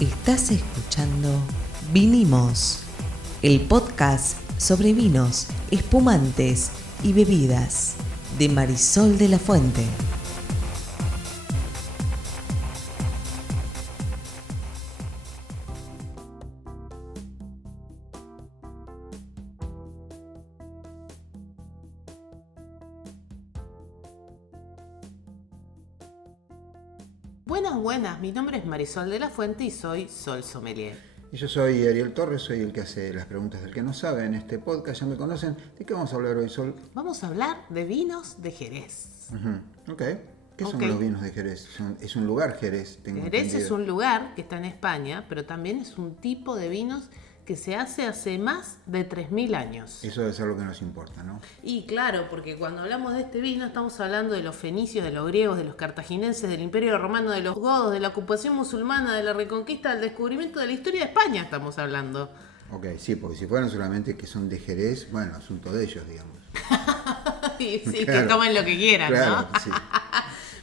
Estás escuchando Vinimos, el podcast sobre vinos, espumantes y bebidas de Marisol de la Fuente. Buenas, mi nombre es Marisol de la Fuente y soy Sol Sommelier. Y yo soy Ariel Torres, soy el que hace las preguntas del que no sabe en este podcast, ya me conocen. ¿De qué vamos a hablar hoy, Sol? Vamos a hablar de vinos de Jerez. Ok. ¿Qué son los vinos de Jerez? Es un lugar Jerez, tengo Jerez entendido. es un lugar que está en España, pero también es un tipo de vinos que se hace más de 3.000 años. Eso debe ser lo que nos importa, ¿no? Y claro, porque cuando hablamos de este vino estamos hablando de los fenicios, de los griegos, de los cartagineses, del Imperio Romano, de los godos, de la ocupación musulmana, de la reconquista, del descubrimiento de la historia de España estamos hablando. Ok, sí, porque si fueran solamente que son de Jerez, bueno, asunto de ellos, digamos. Sí, Claro. que tomen lo que quieran, Claro, ¿no? sí.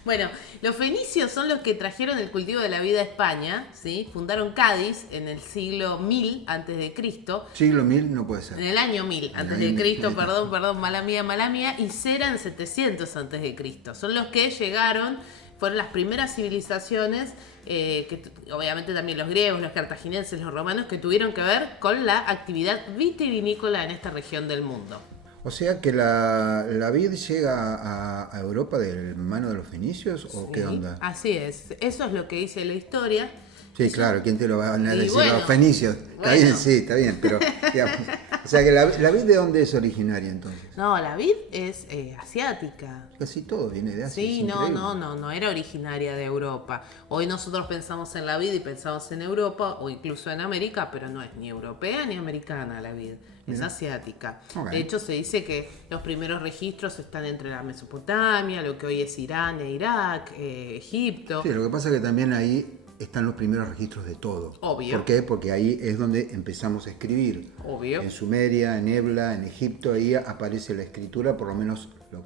Bueno, los fenicios son los que trajeron el cultivo de la vid a España, ¿sí? Fundaron Cádiz en el siglo 1000 antes de Cristo. Siglo 1000 no puede ser. En el año 1000 antes de Cristo, perdón, mala mía, y Cera en 700 antes de Cristo. Son los que llegaron, fueron las primeras civilizaciones, que obviamente también los griegos, los cartagineses, los romanos, que tuvieron que ver con la actividad vitivinícola en esta región del mundo. O sea que la vid llega a Europa de mano de los fenicios, ¿o qué onda? Así es, eso es lo que dice la historia. Sí, claro, ¿quién te lo va a decir? Bueno, Los fenicios. Está bien, sí, está bien, pero digamos, o sea que la vid ¿de dónde es originaria entonces? No, la vid es asiática. Casi todo viene de Asia. Sí, es no, increíble. no era originaria de Europa. Hoy nosotros pensamos en la vid y pensamos en Europa o incluso en América, pero no es ni europea ni americana la vid, es asiática. Okay. De hecho, se dice que los primeros registros están entre la Mesopotamia, lo que hoy es Irán e Irak, Egipto. Sí, lo que pasa es que también ahí están los primeros registros de todo. Obvio. ¿Por qué? Porque ahí es donde empezamos a escribir. Obvio. En Sumeria, en Ebla, en Egipto, ahí aparece la escritura, por lo menos lo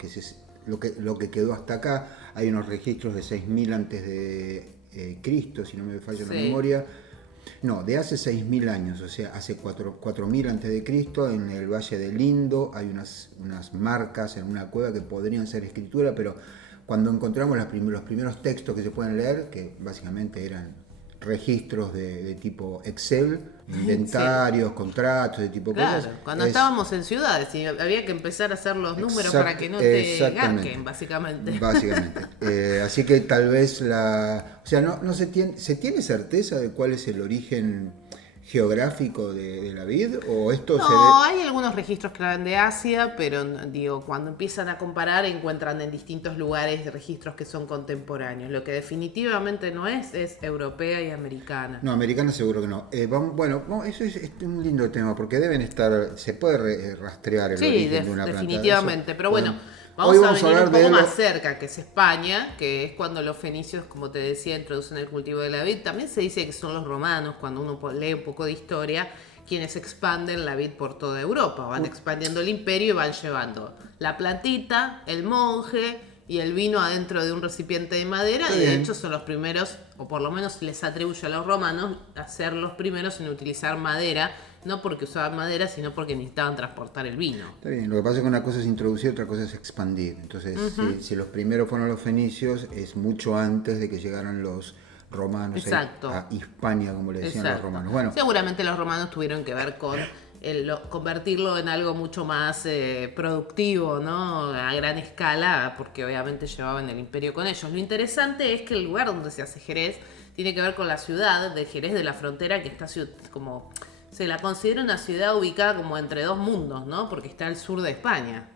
que quedó hasta acá. Hay unos registros de 6000 antes de Cristo, si no me falla la memoria. No, de hace 6000 años, o sea, hace 4000 antes de Cristo, en el Valle del Indo hay unas marcas en una cueva que podrían ser escritura, pero cuando encontramos los primeros textos que se pueden leer, que básicamente eran registros de tipo Excel, inventarios, contratos, de tipo Claro, cosas. cuando estábamos en ciudades y había que empezar a hacer los números para que no te garquen, básicamente. Básicamente. Así que tal vez no se tiene certeza de cuál es el origen geográfico de la vid, o esto No, hay algunos registros que hablan de Asia, pero digo, cuando empiezan a comparar encuentran en distintos lugares registros que son contemporáneos. Lo que definitivamente no es europea y americana. No, americana seguro que no. Eso es un lindo tema, porque deben estar, se puede rastrear el origen de una planta. Definitivamente, pero bueno, Hoy vamos a venir un poco de más cerca, que es España, que es cuando los fenicios, como te decía, introducen el cultivo de la vid. También se dice que son los romanos, cuando uno lee un poco de historia, quienes expanden la vid por toda Europa. Van expandiendo el imperio y van llevando la plantita, el monje y el vino adentro de un recipiente de madera. Y de hecho son los primeros, o por lo menos les atribuye a los romanos, a ser los primeros en utilizar madera. No porque usaban madera, sino porque necesitaban transportar el vino. Está bien, lo que pasa es que una cosa es introducir, otra cosa es expandir. Entonces, si los primeros fueron los fenicios, es mucho antes de que llegaran los romanos a Hispania, como le decían los romanos. Bueno, seguramente los romanos tuvieron que ver con convertirlo en algo mucho más productivo, ¿no? A gran escala, porque obviamente llevaban el imperio con ellos. Lo interesante es que el lugar donde se hace Jerez tiene que ver con la ciudad de Jerez de la Frontera, que está como... Se la considera una ciudad ubicada como entre dos mundos, ¿no? Porque está al sur de España.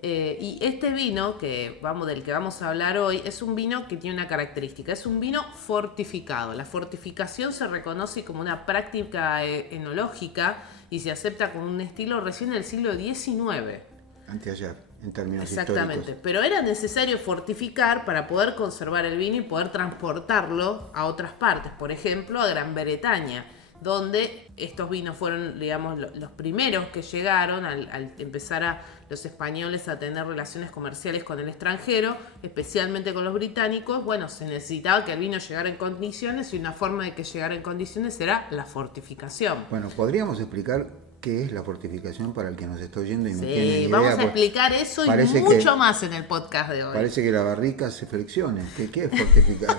Y este vino del que vamos a hablar hoy es un vino que tiene una característica. Es un vino fortificado. La fortificación se reconoce como una práctica enológica y se acepta como un estilo recién del siglo XIX. Anteayer, en términos Exactamente, históricos. pero era necesario fortificar para poder conservar el vino y poder transportarlo a otras partes, por ejemplo, a Gran Bretaña. donde estos vinos fueron, digamos, los primeros que llegaron al empezar los españoles a tener relaciones comerciales con el extranjero, especialmente con los británicos. Bueno, se necesitaba que el vino llegara en condiciones, y una forma de que llegara en condiciones era la fortificación. Bueno, ¿podríamos explicar qué es la fortificación para el que nos está oyendo y no Sí, tiene idea? vamos a explicar eso y mucho más en el podcast de hoy. Parece que la barrica se flexione. ¿Qué es fortificar?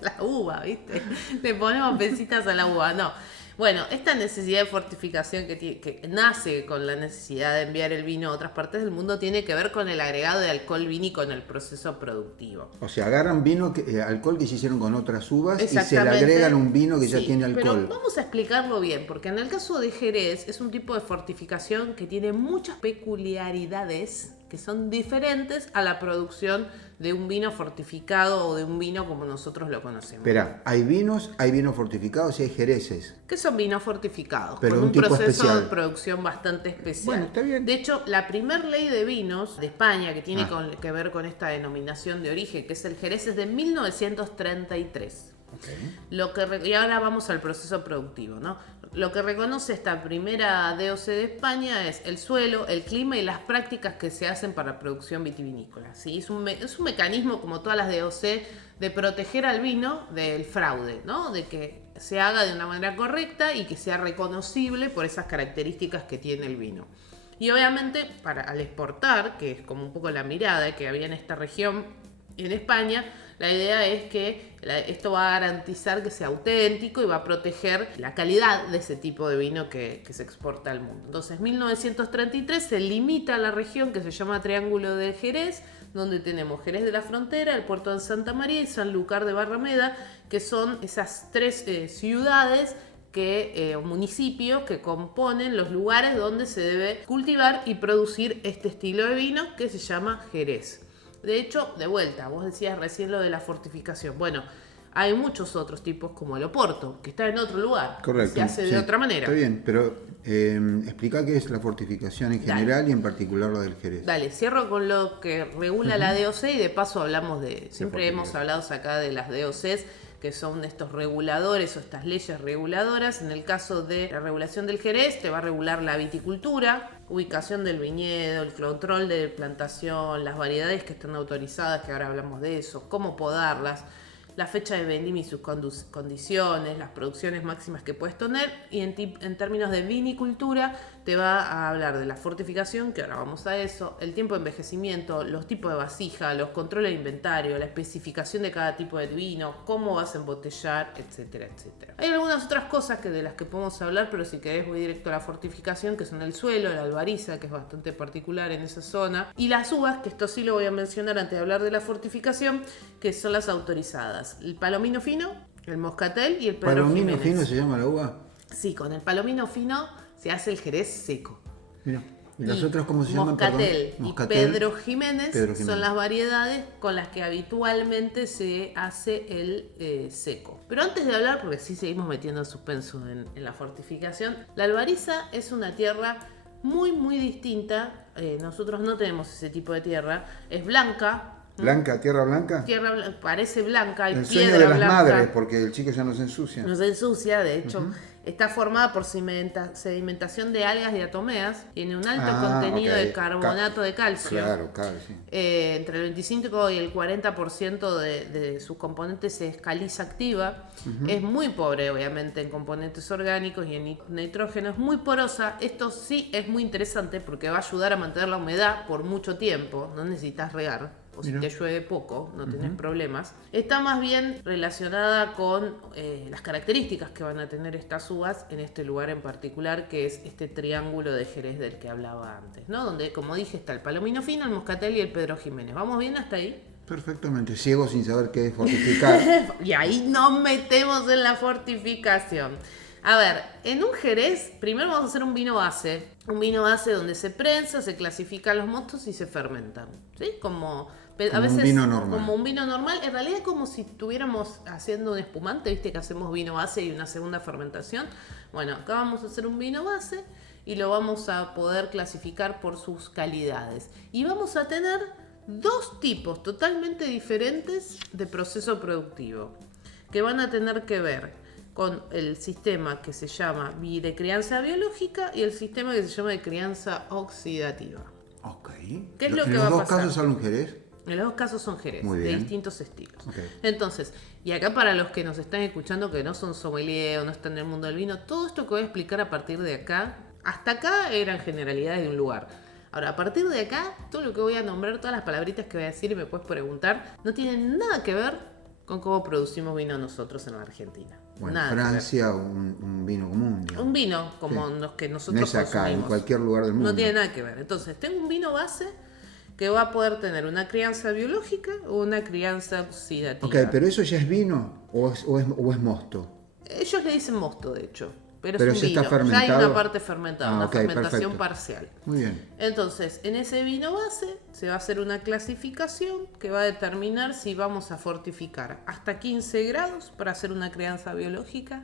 La uva, ¿viste? Le ponemos pesitas a la uva, no. Bueno, esta necesidad de fortificación que nace con la necesidad de enviar el vino a otras partes del mundo tiene que ver con el agregado de alcohol vínico en el proceso productivo. O sea, agarran alcohol que se hicieron con otras uvas y se le agregan un vino que ya tiene alcohol. Pero vamos a explicarlo bien, porque en el caso de Jerez es un tipo de fortificación que tiene muchas peculiaridades que son diferentes a la producción de un vino fortificado o de un vino como nosotros lo conocemos. Espera, hay vinos fortificados y hay jereces. Que son vinos fortificados, pero con un tipo proceso especial de producción bastante especial. Bueno, está bien. De hecho, la primer ley de vinos de España, que tiene que ver con esta denominación de origen, que es el Jerez, es de 1933. Okay. Y ahora vamos al proceso productivo, ¿no? Lo que reconoce esta primera DOC de España es el suelo, el clima y las prácticas que se hacen para producción vitivinícola, ¿sí? Es un mecanismo, como todas las DOC, de proteger al vino del fraude, ¿no? De que se haga de una manera correcta y que sea reconocible por esas características que tiene el vino. Y obviamente, al exportar, que es como un poco la mirada que había en esta región, en España, la idea es que esto va a garantizar que sea auténtico y va a proteger la calidad de ese tipo de vino que se exporta al mundo. Entonces, en 1933 se limita a la región que se llama Triángulo de Jerez, donde tenemos Jerez de la Frontera, el puerto de Santa María y Sanlúcar de Barrameda, que son esas tres ciudades o municipios que componen los lugares donde se debe cultivar y producir este estilo de vino que se llama Jerez. De hecho, de vuelta, vos decías recién lo de la fortificación. Bueno, hay muchos otros tipos como el Oporto, que está en otro lugar. Correcto. Se hace de otra manera. Está bien, pero explica qué es la fortificación en general y en particular lo del Jerez. Dale, cierro con lo que regula la DOC y de paso hablamos siempre hemos hablado acá de las DOCs, que son estos reguladores o estas leyes reguladoras. En el caso de la regulación del Jerez, te va a regular la viticultura, ubicación del viñedo, el control de plantación, las variedades que están autorizadas, que ahora hablamos de eso, cómo podarlas, la fecha de vendimia y sus condiciones, las producciones máximas que puedes tener, y en términos de vinicultura te va a hablar de la fortificación, que ahora vamos a eso, el tiempo de envejecimiento, los tipos de vasija, los controles de inventario, la especificación de cada tipo de vino, cómo vas a embotellar, etcétera, etcétera. Hay algunas otras cosas de las que podemos hablar, pero si querés voy directo a la fortificación, que son el suelo, la albariza, que es bastante particular en esa zona, y las uvas, que esto sí lo voy a mencionar antes de hablar de la fortificación, que son las autorizadas. El palomino fino, el moscatel y el Pedro Jiménez. ¿Palomino fino se llama la uva? Sí, con el palomino fino se hace el Jerez seco. Mira, ¿y las otras cómo se llaman? Moscatel y Pedro Jiménez, Pedro Jiménez son las variedades con las que habitualmente se hace el seco. Pero antes de hablar, porque sí seguimos metiendo suspenso en la fortificación, la albariza es una tierra muy, muy distinta. Nosotros no tenemos ese tipo de tierra. Es blanca. ¿Blanca? ¿Tierra blanca? Tierra parece blanca, hay el piedra sueño de las blanca. madres, porque el chico ya no se ensucia. No se ensucia, de hecho. Está formada por sedimentación de algas diatomeas, tiene un alto contenido de carbonato de calcio. Claro, sí. Entre el 25 y el 40% de sus componentes es caliza activa. Es muy pobre, obviamente, en componentes orgánicos y en nitrógeno. Es muy porosa. Esto sí es muy interesante porque va a ayudar a mantener la humedad por mucho tiempo. No necesitas regar. O si te llueve poco, no tenés problemas. Está más bien relacionada con las características que van a tener estas uvas en este lugar en particular, que es este triángulo de Jerez del que hablaba antes, ¿no? Donde, como dije, está el palomino fino, el moscatel y el Pedro Jiménez. ¿Vamos bien hasta ahí? Perfectamente, ciego sin saber qué es fortificar. Y ahí nos metemos en la fortificación. A ver, en un Jerez, primero vamos a hacer un vino base. Un vino base donde se prensa, se clasifican los mostos y se fermentan. ¿Sí? Como a veces, un vino normal. Como un vino normal. En realidad es como si estuviéramos haciendo un espumante. ¿Viste que hacemos vino base y una segunda fermentación? Bueno, acá vamos a hacer un vino base y lo vamos a poder clasificar por sus calidades. Y vamos a tener dos tipos totalmente diferentes de proceso productivo que van a tener que ver con el sistema que se llama de crianza biológica y el sistema que se llama de crianza oxidativa. Ok. ¿Qué es lo que va a pasar? ¿En los dos casos salen Jerez? En los dos casos son Jerez, Muy de bien. distintos estilos. Okay. Entonces, y acá para los que nos están escuchando que no son sommelier o no están en el mundo del vino, todo esto que voy a explicar a partir de acá, hasta acá eran generalidades de un lugar. Ahora, a partir de acá, todo lo que voy a nombrar, todas las palabritas que voy a decir y me puedes preguntar, no tienen nada que ver con cómo producimos vino nosotros en la Argentina. Bueno, nada Francia, un vino común. Digamos. Un vino como los que nosotros no es acá, consumimos. en cualquier lugar del mundo. No tiene nada que ver. Entonces, tengo un vino base que va a poder tener una crianza biológica o una crianza oxidativa. Ok, pero ¿eso ya es vino o es mosto? Ellos le dicen mosto, de hecho. Pero Pero es un ya vino. está Ya hay fermentado. una parte fermentada, una ok, fermentación perfecto. parcial. Muy bien. Entonces, en ese vino base se va a hacer una clasificación que va a determinar si vamos a fortificar hasta 15 grados para hacer una crianza biológica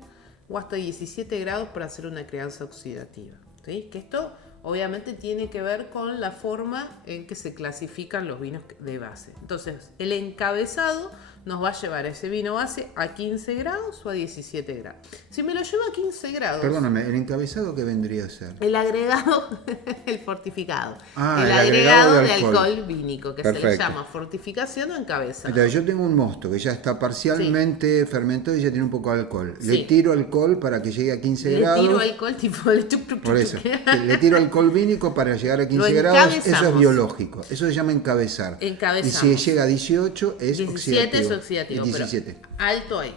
o hasta 17 grados para hacer una crianza oxidativa. ¿Sí? Que esto obviamente tiene que ver con la forma en que se clasifican los vinos de base. Entonces, el encabezado nos va a llevar ese vino base a 15 grados o a 17 grados. Si me lo llevo a 15 grados... Perdóname, ¿el encabezado qué vendría a ser? El agregado, el fortificado. Ah, el el agregado agregado de de alcohol. alcohol vínico, que se le Perfecto. llama fortificación o encabezado. Entonces, yo tengo un mosto que ya está parcialmente fermentado y ya tiene un poco de alcohol. Sí. Le tiro alcohol para que llegue a 15 Le grados. tiro alcohol tipo de chuc, chuc, Por chuc, eso, chuc. le tiro alcohol vínico para llegar a 15 Lo grados, eso es encabezamos. biológico, eso se llama encabezar. Encabezamos. Y si llega a 18 es 17 oxidativo. es oxidativo, pero 17. alto ahí.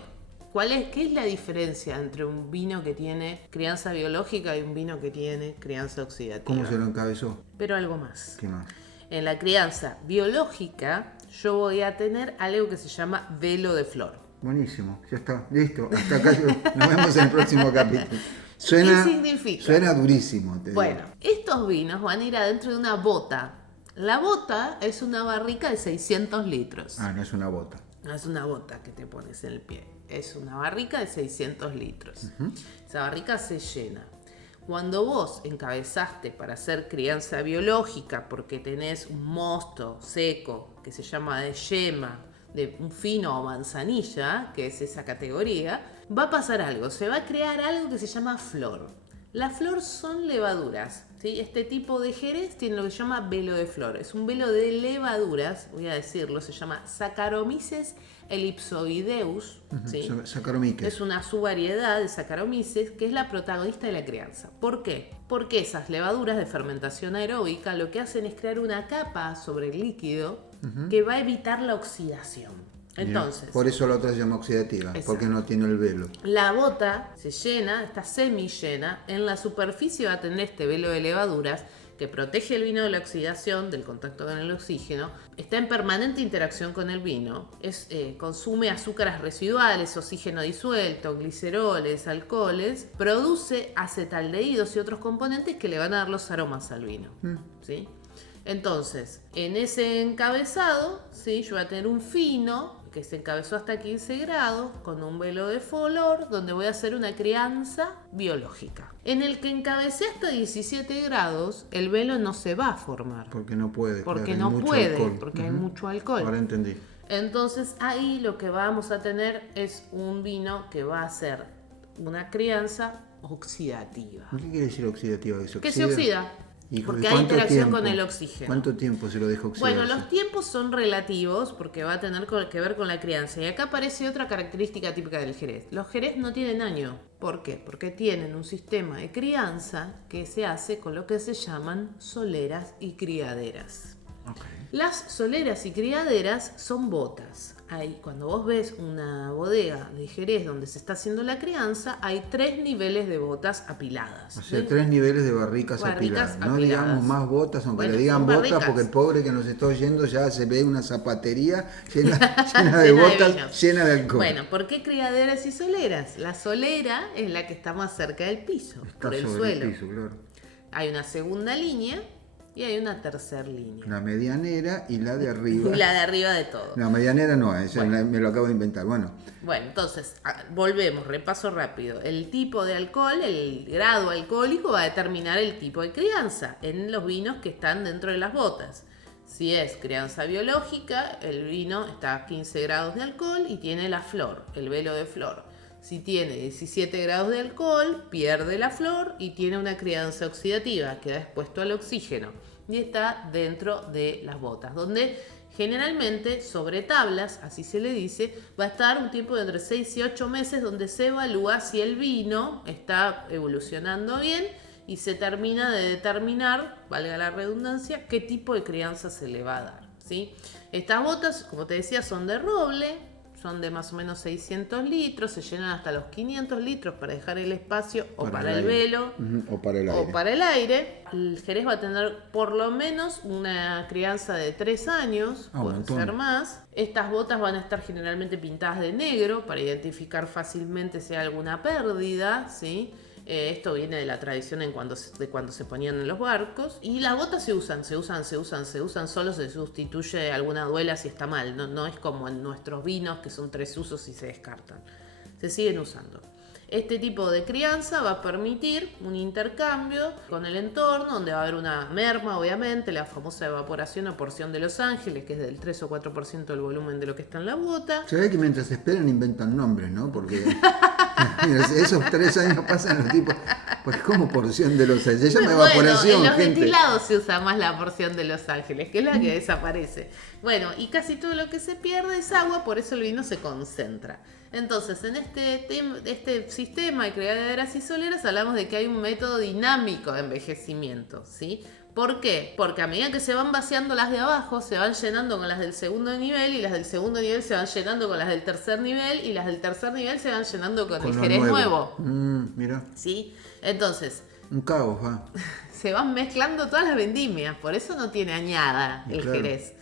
¿Qué es la diferencia entre un vino que tiene crianza biológica y un vino que tiene crianza oxidativa? ¿Cómo se lo encabezó? Pero algo más. ¿Qué más? En la crianza biológica yo voy a tener algo que se llama velo de flor. Buenísimo, ya está, listo. Hasta acá, nos vemos en el próximo capítulo. Suena, ¿Qué significa? Suena durísimo. Te Bueno, digo. estos vinos van a ir adentro de una bota. La bota es una barrica de 600 litros. Ah, no es una bota. No es una bota que te pones en el pie. Es una barrica de 600 litros. Esa barrica se llena. Cuando vos encabezaste para hacer crianza biológica porque tenés un mosto seco que se llama de yema, de un fino o manzanilla, que es esa categoría, va a pasar algo. Se va a crear algo que se llama flor. La flor son levaduras. ¿Sí? Este tipo de Jerez tiene lo que se llama velo de flor. Es un velo de levaduras, voy a decirlo, se llama Saccharomyces ellipsoideus. ¿Sí? Saccharomyces. Es una subvariedad de Saccharomyces que es la protagonista de la crianza. ¿Por qué? Porque esas levaduras de fermentación aeróbica lo que hacen es crear una capa sobre el líquido que va a evitar la oxidación. Entonces, Por eso la otra se llama oxidativa, Exacto. porque no tiene el velo. la bota se llena, está semi llena, en la superficie va a tener este velo de levaduras que protege el vino de la oxidación, del contacto con el oxígeno, está en permanente interacción con el vino, consume azúcares residuales, oxígeno disuelto, gliceroles, alcoholes, produce acetaldehídos y otros componentes que le van a dar los aromas al vino. ¿Sí? Entonces, en ese encabezado, ¿sí? Yo voy a tener un fino que se encabezó hasta 15 grados con un velo de flor donde voy a hacer una crianza biológica. En el que encabecé hasta 17 grados, el velo no se va a formar. Porque no puede. Porque claro, hay no mucho puede, alcohol. porque hay mucho alcohol. Ahora entendí. Entonces ahí lo que vamos a tener es un vino que va a ser una crianza oxidativa. ¿Qué quiere decir oxidativa? Que se oxida. ¿Y Porque hay cuánto interacción tiempo? con el oxígeno. ¿Cuánto tiempo se lo deja oxidar? Bueno, los tiempos son relativos porque va a tener que ver con la crianza. Y acá aparece otra característica típica del Jerez. Los Jerez no tienen año. ¿Por qué? Porque tienen un sistema de crianza que se hace con lo que se llaman soleras y criaderas. Okay. Las soleras y criaderas son botas. Cuando vos ves una bodega de Jerez donde se está haciendo la crianza, hay 3 niveles de botas apiladas. O sea, ¿Sí? 3 niveles de barricas Barricas apiladas. No apiladas. digamos más botas, aunque Bueno, le digan son botas, barricas. porque el pobre que nos está oyendo ya se ve una zapatería llena de Llena de botas, vinos. llena de alcohol. Bueno, ¿por qué criaderas y soleras? La solera es la que está más cerca del piso, Está por el sobre suelo. el piso, claro. Hay una segunda línea y hay una tercera línea. La medianera y la de arriba. Y la de arriba de todo. La medianera no, esa Bueno. me lo acabo de inventar. Bueno, Bueno, entonces, volvemos, repaso rápido. El tipo de alcohol, el grado alcohólico va a determinar el tipo de crianza en los vinos que están dentro de las botas. Si es crianza biológica, el vino está a 15 grados de alcohol y tiene la flor, el velo de flor. Si tiene 17 grados de alcohol, pierde la flor y tiene una crianza oxidativa, queda expuesto al oxígeno y está dentro de las botas, donde generalmente sobre tablas, así se le dice, va a estar un tiempo de entre 6 y 8 meses donde se evalúa si el vino está evolucionando bien y se termina de determinar, valga la redundancia, qué tipo de crianza se le va a dar, ¿sí? Estas botas, como te decía, son de roble, son de más o menos 600 litros, se llenan hasta los 500 litros para dejar el espacio o para el velo o para el aire. O para el aire. El Jerez va a tener por lo menos una crianza de 3 años, puede ser más. Estas botas van a estar generalmente pintadas de negro para identificar fácilmente si hay alguna pérdida, ¿sí? Esto viene de la tradición de cuando se ponían en los barcos. Y las botas se usan, solo se sustituye alguna duela si está mal. No es como en nuestros vinos, que son 3 usos y se descartan. Se siguen usando. Este tipo de crianza va a permitir un intercambio con el entorno, donde va a haber una merma, obviamente, la famosa evaporación o porción de Los Ángeles, que es del 3 o 4% del volumen de lo que está en la bota. Se ve que mientras esperan inventan nombres, ¿no? Porque esos 3 años pasan los tipos, pues como porción de Los Ángeles, se llama evaporación, en los gente. destilados se usa más la porción de Los Ángeles, que es la que desaparece. Bueno, y casi todo lo que se pierde es agua, por eso el vino se concentra. Entonces, en este sistema de criaderas y soleras hablamos de que hay un método dinámico de envejecimiento, ¿sí? ¿Por qué? Porque a medida que se van vaciando las de abajo, se van llenando con las del segundo nivel, y las del segundo nivel se van llenando con las del tercer nivel, y las del tercer nivel se van llenando con el Jerez nuevo. Mira. ¿Sí? Entonces, un caos, va. Se van mezclando todas las vendimias, por eso no tiene añada el Jerez.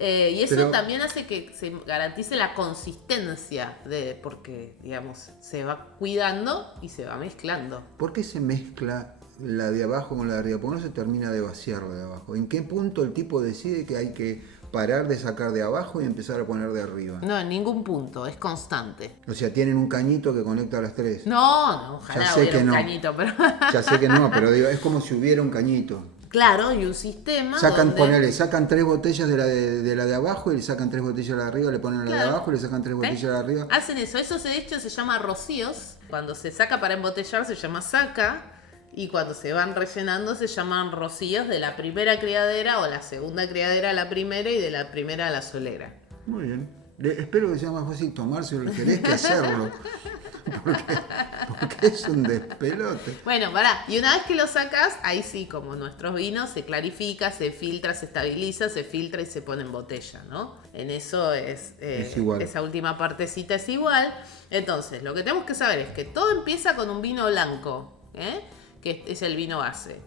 Y eso también hace que se garantice la consistencia, porque, digamos, se va cuidando y se va mezclando. ¿Por qué se mezcla la de abajo con la de arriba? ¿Por qué no se termina de vaciar la de abajo? ¿En qué punto el tipo decide que hay que parar de sacar de abajo y empezar a poner de arriba? No, en ningún punto, es constante. O sea, tienen un cañito que conecta a las 3. No, ojalá hubiera un cañito, pero... Ya sé que no, pero digo, es como si hubiera un cañito. Claro, y un sistema sacan 3 botellas de la de abajo y le sacan 3 botellas de la de arriba, le ponen la de abajo y le sacan 3 botellas de la de arriba. Hacen eso de hecho se llama rocíos. Cuando se saca para embotellar se llama saca, y cuando se van rellenando se llaman rocíos de la primera criadera o la segunda criadera a la primera y de la primera a la solera. Muy bien. Espero que sea más fácil tomarse el Jerez que hacerlo. Porque es un despelote. Bueno, pará. Y una vez que lo sacas, ahí sí, como nuestros vinos, se clarifica, se filtra, se estabiliza, se filtra y se pone en botella, ¿no? En eso es igual. Esa última partecita es igual. Entonces, lo que tenemos que saber es que todo empieza con un vino blanco, que es el vino base.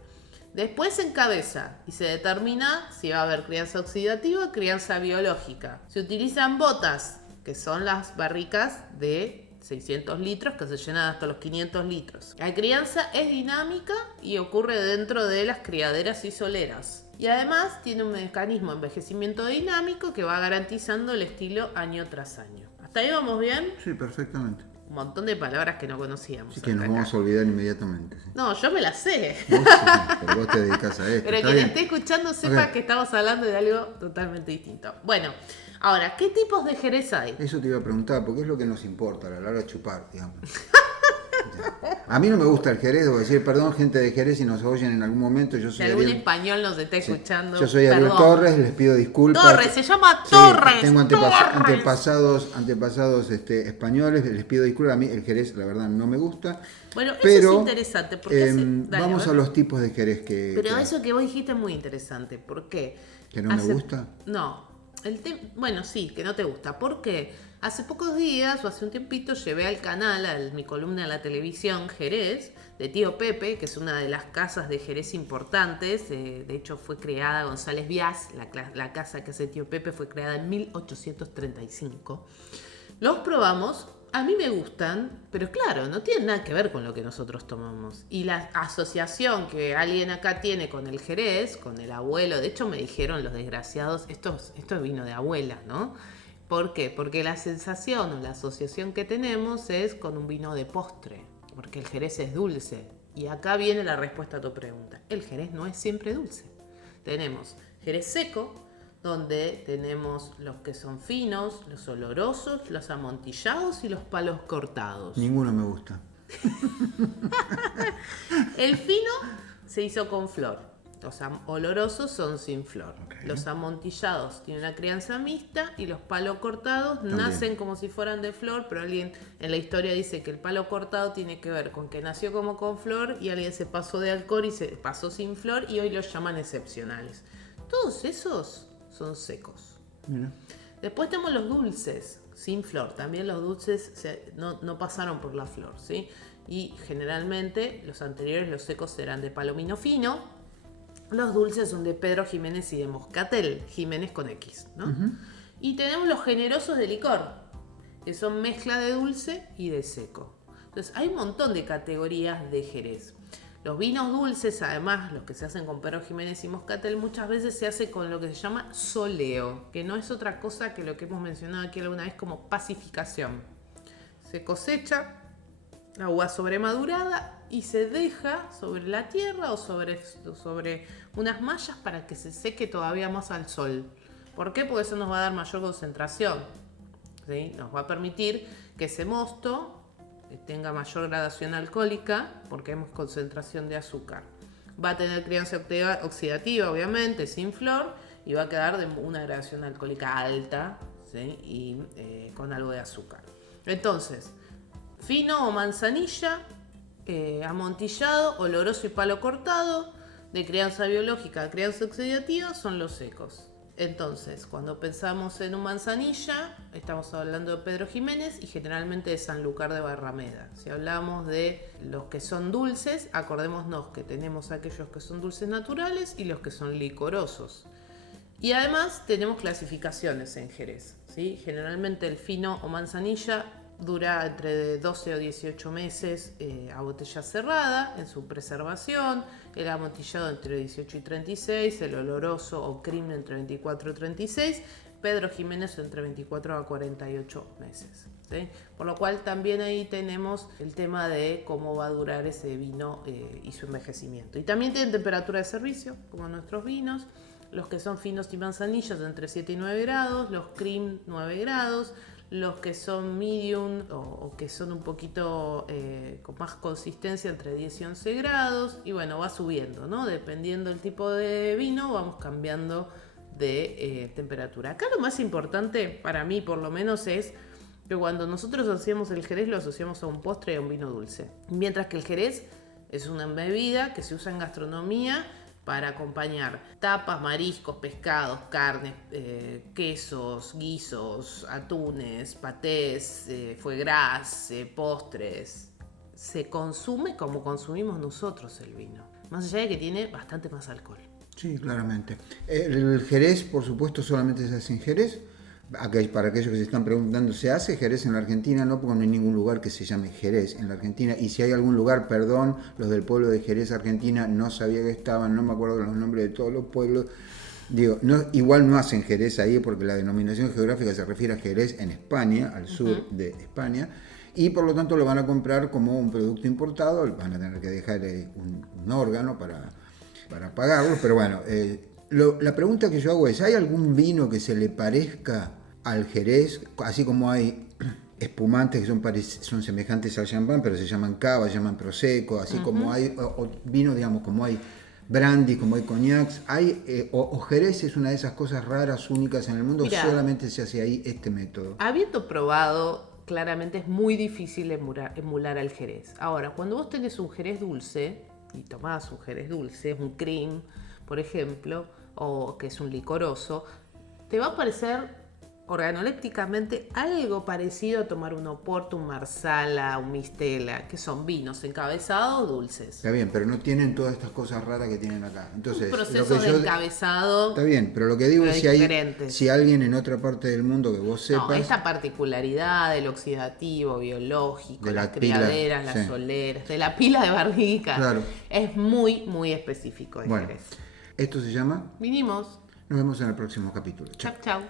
Después se encabeza y se determina si va a haber crianza oxidativa o crianza biológica. Se utilizan botas, que son las barricas de 600 litros que se llenan hasta los 500 litros. La crianza es dinámica y ocurre dentro de las criaderas y soleras. Y además tiene un mecanismo de envejecimiento dinámico que va garantizando el estilo año tras año. ¿Hasta ahí vamos bien? Sí, perfectamente. Un montón de palabras que no conocíamos. Sí, que nos vamos a olvidar inmediatamente. ¿Sí? No, yo me las sé. Vos sí, pero vos te dedicas a esto. Pero quien esté escuchando sepa que estamos hablando de algo totalmente distinto. Bueno, ahora, ¿qué tipos de Jerez hay? Eso te iba a preguntar, porque es lo que nos importa a la hora de chupar, digamos. A mí no me gusta el Jerez, debo decir, perdón, gente de Jerez, si nos oyen en algún momento. Yo soy si algún Ariel, español nos está escuchando. Yo soy Ariel Torres, les pido disculpas. Torres, se llama Torres. Tengo antepasados españoles, les pido disculpas. A mí el Jerez, la verdad, no me gusta. Bueno, pero, eso es interesante. Porque vamos a los tipos de Jerez que... Pero eso que vos dijiste es muy interesante. ¿Por qué? ¿Que no me gusta? No. Bueno, sí, que no te gusta. ¿Por qué? Hace pocos días, o hace un tiempito, llevé al canal, a mi columna en la televisión, Jerez, de Tío Pepe, que es una de las casas de Jerez importantes. De hecho, fue creada González Víaz, la casa que hace Tío Pepe fue creada en 1835. Los probamos, a mí me gustan, pero claro, no tienen nada que ver con lo que nosotros tomamos. Y la asociación que alguien acá tiene con el Jerez, con el abuelo, de hecho me dijeron los desgraciados, esto es vino de abuela, ¿no? ¿Por qué? Porque la sensación o la asociación que tenemos es con un vino de postre, porque el Jerez es dulce. Y acá viene la respuesta a tu pregunta. El Jerez no es siempre dulce. Tenemos Jerez seco, donde tenemos los que son finos, los olorosos, los amontillados y los palos cortados. Ninguno me gusta. El fino se hizo con flor. Los olorosos son sin flor. Okay. Los amontillados tienen una crianza mixta y los palos cortados También nacen como si fueran de flor, pero alguien en la historia dice que el palo cortado tiene que ver con que nació como con flor y alguien se pasó de alcohol y se pasó sin flor y hoy los llaman excepcionales. Todos esos son secos. Mira. Después tenemos los dulces sin flor. También los dulces no pasaron por la flor, ¿sí? Y generalmente los anteriores, los secos, eran de palomino fino. Los dulces son de Pedro Jiménez y de Moscatel, Jiménez con X, ¿no? Uh-huh. Y tenemos los generosos de licor, que son mezcla de dulce y de seco. Entonces hay un montón de categorías de Jerez. Los vinos dulces, además, los que se hacen con Pedro Jiménez y Moscatel, muchas veces se hace con lo que se llama soleo, que no es otra cosa que lo que hemos mencionado aquí alguna vez como pacificación. Se cosecha la uva sobremadurada y se deja sobre la tierra o sobre unas mallas para que se seque todavía más al sol. ¿Por qué? Porque eso nos va a dar mayor concentración, ¿sí? Nos va a permitir que ese mosto tenga mayor gradación alcohólica porque hay más concentración de azúcar. Va a tener crianza oxidativa, obviamente, sin flor, y va a quedar de una gradación alcohólica alta, ¿sí? Y con algo de azúcar. Entonces, fino o manzanilla, amontillado, oloroso y palo cortado, de crianza biológica a crianza oxidativa, son los secos. Entonces, cuando pensamos en un manzanilla, estamos hablando de Pedro Jiménez y generalmente de Sanlúcar de Barrameda. Si hablamos de los que son dulces, acordémonos que tenemos aquellos que son dulces naturales y los que son licorosos. Y además tenemos clasificaciones en Jerez, ¿sí? Generalmente el fino o manzanilla dura entre 12 o 18 meses a botella cerrada en su preservación, el amontillado entre 18 y 36, el oloroso o cream entre 24 y 36, Pedro Jiménez entre 24 a 48 meses. ¿Sí? Por lo cual también ahí tenemos el tema de cómo va a durar ese vino y su envejecimiento. Y también tienen temperatura de servicio, como nuestros vinos. Los que son finos y manzanillas entre 7 y 9 grados, los cream 9 grados, los que son medium o que son un poquito con más consistencia entre 10 y 11 grados. Y bueno, va subiendo, ¿no? Dependiendo del tipo de vino, vamos cambiando de temperatura. Acá lo más importante, para mí por lo menos, es que cuando nosotros asociamos el Jerez, lo asociamos a un postre y a un vino dulce. Mientras que el Jerez es una bebida que se usa en gastronomía para acompañar tapas, mariscos, pescados, carnes, quesos, guisos, atunes, patés, foie gras, postres. Se consume como consumimos nosotros el vino, más allá de que tiene bastante más alcohol. Sí, claramente. El Jerez, por supuesto, solamente se hace en Jerez. Para aquellos que se están preguntando, ¿se hace Jerez en la Argentina? No, porque no hay ningún lugar que se llame Jerez en la Argentina. Y si hay algún lugar, perdón, los del pueblo de Jerez, Argentina, no sabía que estaban, no me acuerdo de los nombres de todos los pueblos. Digo, no, igual no hacen Jerez ahí porque la denominación geográfica se refiere a Jerez en España, al sur de España, y por lo tanto lo van a comprar como un producto importado, van a tener que dejar un órgano para pagarlo, pero bueno, la pregunta que yo hago es, ¿hay algún vino que se le parezca al Jerez? Así como hay espumantes que son semejantes al champán, pero se llaman cava, se llaman prosecco, así como hay vinos, digamos, como hay brandy, como hay cognacs, o Jerez es una de esas cosas raras, únicas en el mundo. Mirá, solamente se hace ahí este método. Habiendo probado, claramente es muy difícil emular al Jerez. Ahora, cuando vos tenés un Jerez dulce, y tomás un Jerez dulce, un cream, por ejemplo, o que es un licoroso, te va a parecer organolépticamente algo parecido a tomar un Oporto, un Marsala, un Mistela, que son vinos encabezados dulces. Está bien, pero no tienen todas estas cosas raras que tienen acá. Entonces, un proceso de encabezado. Está bien, pero lo que digo es si alguien en otra parte del mundo que vos sepas. No, esta particularidad del oxidativo, biológico, de las criaderas, las soleras, de la pila de barrica, claro, es muy, muy específico de Jerez. Esto se llama Vinimos. Nos vemos en el próximo capítulo. Chau, chau.